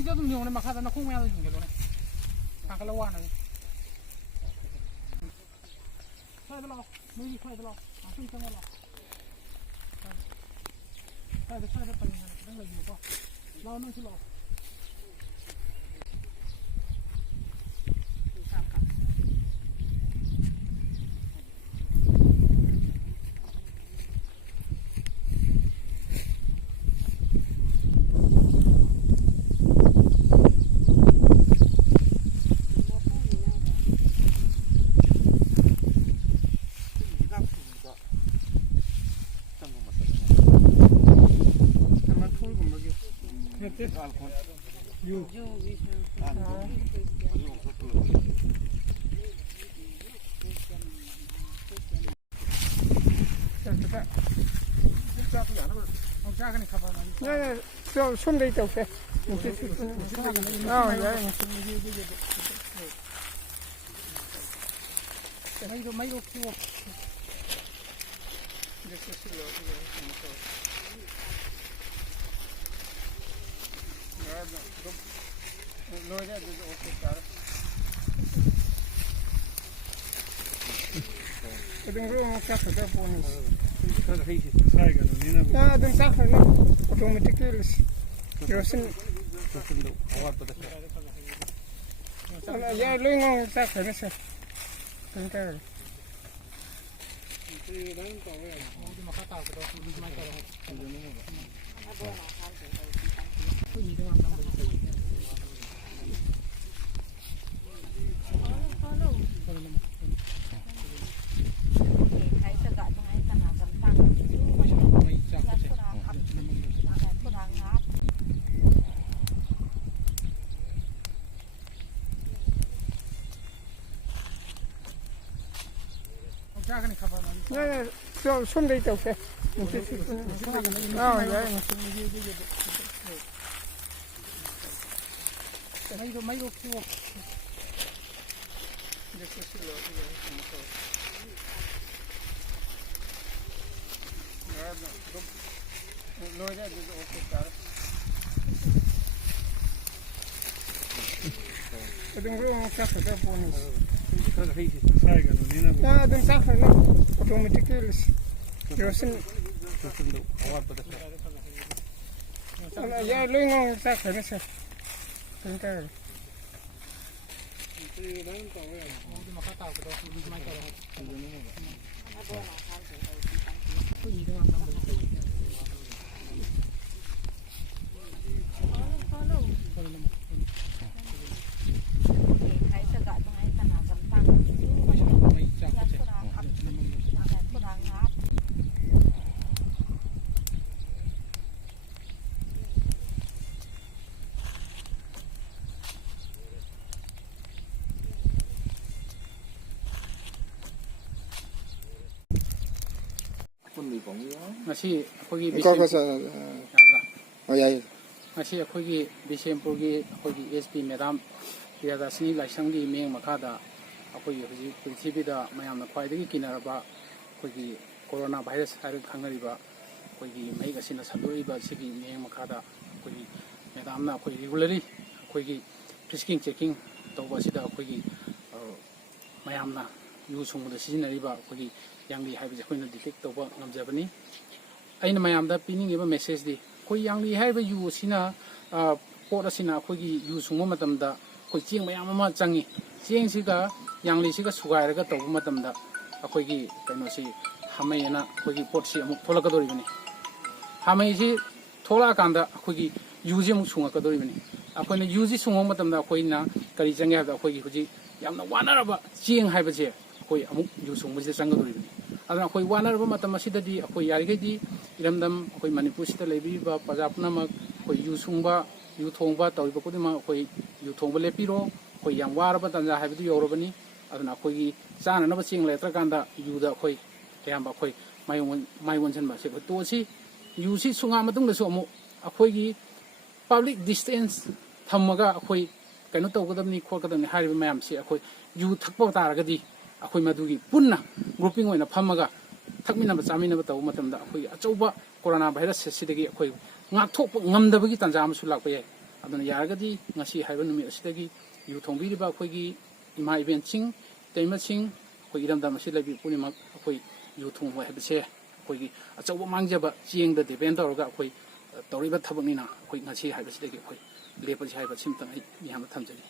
Kita tu ni orang makan nak kumai ada juga tu ni. Kalau wana ni. Saya belau, mui saya belau, asyik cuma belau. Saya paling mana, dah lagi apa? Lau nanti lau. Cho xuân đây tàu xe. Mấy lúc chưa. Lôi ra được ok cả. Đừng có chắc phải phone. Đừng chắc phải nó automatically. Yosin. Ya lôi ngon chắc phải nó sẽ. Đừng cái. Thì đang có cái. Đi mà khát tao cái đó đi mai cái đó. Cho xuân đây tàu xe. Mấy lúc chưa. Lôi ra được ok cả. Đừng có chắc phải phone. Đừng chắc phải nó automatically. Yosin. Ya lôi ngon chắc phải nó sẽ. Đừng cái. Thì đang có cái. Đi mà khát tao cái đó đi mai cái đó. Masih pergi masih pergi Bisempurgi pergi SP Madam dia dah sini langsung di meng makada pergi pergi prinsip dah macam nak kuai degi kinara ba pergi corona virus hari khangali ba ꯑꯩꯈꯣꯏꯒꯤ ꯃꯍꯤꯛ ꯑꯁꯤꯅ ꯁꯟꯗꯣꯛꯏꯕ ꯑꯁꯤꯒꯤ ꯃꯤꯠꯌꯦꯡ ꯃꯈꯥꯗ ꯑꯩꯈꯣꯏꯒꯤ ꯃꯦꯗꯥꯝꯅ ꯑꯩꯈꯣꯏ regularly ꯑꯩꯈꯣꯏꯒꯤ ꯐ꯭ꯔꯤꯁꯀꯤꯡ ꯆꯦꯛꯀꯤꯡ ꯇꯧꯕ ꯑꯁꯤꯗ ꯑꯩꯈꯣꯏꯒꯤ ꯃꯌꯥꯝꯅ ꯌꯨ ꯁꯨꯡꯕꯗ ꯁꯤꯖꯤꯟꯅꯔꯤꯕ ꯑꯩꯈꯣꯏꯒꯤ ꯌꯥꯡꯂꯤ ꯍꯥꯏꯕꯁꯤ ꯑꯩꯈꯣꯏꯅ ꯗꯤꯇꯦꯛ ꯇꯧꯕ ꯉꯝꯖꯕꯅꯤ ꯑꯩꯅ ꯃꯌꯥꯝꯗ ꯄꯤꯅꯤꯡꯉꯤꯕ ꯃꯦꯁꯦꯖꯗꯤ ꯑꯩꯈꯣꯏ ꯌꯥꯡꯂꯤ ꯍꯥꯏꯔꯤꯕ ꯌꯨ ꯑꯁꯤꯅ ꯄꯣꯠ ꯑꯁꯤꯅ ꯑꯩꯈꯣꯏꯒꯤ ꯌꯨ ꯁꯨꯡꯕ ꯃꯇꯝꯗ ꯑꯩꯈꯣই ꯆꯦꯡ ꯃꯌꯥꯝ ꯑꯃ ꯆꯪꯉꯤ ꯆꯦꯡꯁꯤꯒ ꯌꯥꯡꯂꯤꯁꯤꯒ ꯁꯨꯒꯥꯏꯔꯒ ꯇꯧꯕ ꯃꯇꯝꯗ ꯑꯩꯈꯣꯏꯒꯤ ꯀꯩꯅꯣꯁꯤ ꯍꯥꯃꯩ ꯑꯅ ꯑꯩꯈꯣꯏꯒꯤ ꯄꯣꯠꯁꯤ ꯑꯃꯨꯛ ꯊꯣꯛꯂꯛꯀꯗꯧꯔꯤꯕꯅꯤ ꯍꯥꯃꯩꯁꯤ ꯊꯣꯛꯂꯛꯑꯀꯥꯟꯗ ꯑꯩꯈꯣꯏꯒꯤ ꯌꯨꯁꯤ ꯑꯃꯨꯛ ꯁꯨꯡꯉꯛꯀꯗꯧꯔꯤꯕꯅꯤ ꯑꯩꯈꯣꯏꯅ ꯌꯨꯁꯤ ꯁꯨꯡꯕ ꯃꯇꯝꯗ ꯑꯩꯈꯣꯏꯅ ꯀꯔꯤ ꯆꯪꯒꯦ ꯍꯥꯏꯕꯗ ꯑꯩꯈꯣꯏꯒꯤ ꯍꯧꯖꯤꯛ ꯌꯥꯝꯅ ꯋꯥꯅꯔꯕ ꯆꯦꯡ ꯍꯥꯏꯕꯁꯦ ꯑꯩꯈꯣꯏ ꯑꯃꯨꯛ ꯌꯨ ꯁꯨꯡꯕꯁꯤꯗ ꯆꯪꯒꯗꯧꯔꯤꯕꯅꯤ ꯑꯗꯨꯅ ꯑꯩꯈꯣꯏ ꯋꯥꯅꯔꯕ ꯃꯇꯝ ꯑꯁꯤꯗꯗꯤ ꯑꯩꯈꯣꯏ ꯌꯥꯔꯤꯈꯩꯗꯤ ꯏꯔꯝꯗꯝ ꯑꯩꯈꯣꯏ ꯃꯅꯤꯄꯨꯔꯁꯤꯗ ꯂꯩꯕꯤꯔꯤꯕ ꯄ꯭ꯔꯖꯥ ꯄꯨꯝꯅꯃꯛ ꯑꯩꯈꯣꯏ ꯌꯨ ꯁꯨꯡꯕ ꯌꯨ ꯊꯣꯡꯕ ꯇꯧꯔꯤꯕ ꯈꯨꯗꯤꯡꯃꯛ ꯑꯩꯈꯣই ꯌꯨ ꯊꯣꯡꯕ ꯂꯦꯞꯄꯤꯔꯣ ꯑꯩꯈꯣই ꯌꯥꯝ ꯋꯥꯔꯕ ꯇꯥꯟꯖꯥ ꯍꯥꯏꯕꯗꯨ ꯌꯧꯔꯕꯅꯤ ꯑꯗꯨꯅ ꯑꯩꯈꯣꯏꯒꯤ ꯆꯥꯅꯅꯕ ꯆꯦꯡ ꯂꯩꯔꯛꯇ꯭ꯔꯀꯥꯟꯗ ꯌꯨꯗ ꯑꯩꯈꯣꯏ ꯑꯌꯥꯝꯕ ꯑꯩꯈꯣꯏ ꯃꯥꯏ ꯑꯣꯟꯁꯤꯟꯕ ꯑꯁꯤ ꯑꯩꯈꯣꯏ ꯇꯣꯛꯑꯁꯤ ꯌꯨꯁꯤ ꯁꯨꯡꯉ ꯃꯇꯨꯡꯗꯁꯨ ꯑꯃꯨꯛ ꯑꯩꯈꯣꯏꯒꯤ ꯄꯕ꯭ꯂꯤꯛ ꯗꯤꯁꯇꯦꯟꯁ ꯊꯝꯃꯒ ꯑꯩꯈꯣꯏ ꯀꯩꯅꯣ ꯇꯧꯒꯗꯕꯅꯤ ꯈꯣꯠꯀꯗꯕꯅꯤ ꯍꯥꯏꯔꯤꯕ ꯃꯌꯥꯝꯁꯤ ꯑꯩꯈꯣꯏ ꯌꯨ ꯊꯛꯄ ꯇꯥꯔꯒꯗꯤ ꯑꯩꯈꯣꯏ ꯃꯗꯨꯒꯤ ꯄꯨꯟꯅ ꯒ꯭ꯔꯨꯞꯄꯤꯡ ꯑꯣꯏꯅ ꯐꯝꯃꯒ ꯊꯛꯃꯤꯟꯅꯕ ꯆꯥꯃꯤꯟꯅꯕ ꯇꯧꯕ ꯃꯇꯝꯗ ꯑꯩꯈꯣꯏꯒꯤ ꯑꯆꯧꯕ ꯀꯣꯔꯣꯅꯥ ꯚꯥꯏꯔꯁ ꯑꯁꯤꯗꯒꯤ ꯑꯩꯈꯣꯏ ꯉꯥꯛꯊꯣꯛꯄ ꯉꯝꯗꯕꯒꯤ ꯇꯥꯟꯖꯥ ꯑꯃꯁꯨ ꯂꯥꯛꯄ ꯌꯥꯏ ꯑꯗꯨꯅ ꯌꯥꯔꯒꯗꯤ ꯉꯁꯤ ꯍꯥꯏꯕ ꯅꯨꯃꯤꯠ ꯑꯁꯤꯗꯒꯤ ꯌꯨ ꯊꯣꯡꯕꯤꯔꯤꯕ ꯑꯩꯈꯣꯏꯒꯤ ꯏꯃꯥ ꯏꯕꯦꯟꯁꯤꯡ ꯏꯇꯩꯃꯁꯤꯡ ꯑꯩꯈꯣꯏ ꯏꯔꯝꯗꯝ ꯑꯁꯤ ꯂꯩꯕꯤꯕ ꯄꯨꯝꯅꯃꯛ ꯑꯩꯈꯣই ꯌꯨ ꯊꯣꯡꯕ ꯍꯥꯏꯕꯁꯦ ꯑꯩꯈꯣꯏꯒꯤ ꯑꯆꯧꯕ ꯃꯥꯡꯖꯕ ꯆꯦꯡꯗ ꯗꯤꯄꯦꯟ ꯇꯧꯔꯒ ꯑꯩꯈꯣꯏ ꯇꯧꯔꯤꯕ ꯊꯕꯛꯅꯤꯅ ꯑꯩꯈꯣই ꯉꯁꯤ ꯍꯥꯏꯕꯁꯤꯗꯒꯤ ꯑꯩꯈꯣই ꯂꯦꯞꯄꯁꯤ ꯍꯥꯏꯕ ꯁꯤꯃꯇꯪ ꯑꯩ ꯃꯤꯌꯥꯝꯗ ꯊꯝꯖꯒꯦ